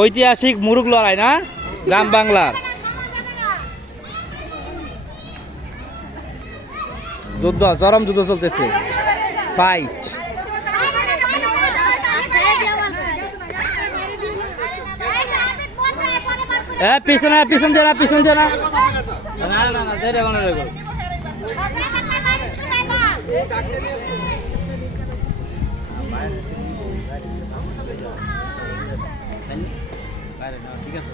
ঐতিহাসিক মুরুগ লড়াই না? গ্রাম বাংলার। যুদ্ধ, চরম যুদ্ধ চলতেছে। ফাইট এ, পিছনে, পিছন দিয়ে না, পিছন দিয়ে না না। না না ঠিক আছে?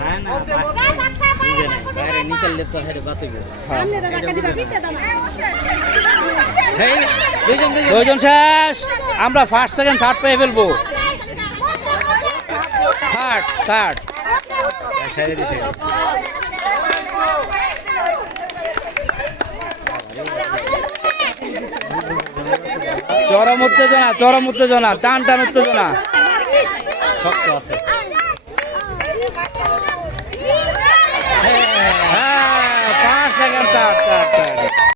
হ্যাঁ না বাইরে নিকাললে তো হেরে বাতে গেল দুইজন শেষ। আমরা ফার্স্ট সেকেন্ড থার্ড পেয়ে ফেলব। থার্ড থার্ড চরম উত্তেজনা চরম উত্তেজনা, টান টান উত্তেজনা। শক্ত আছে। হ্যাঁ first second third third third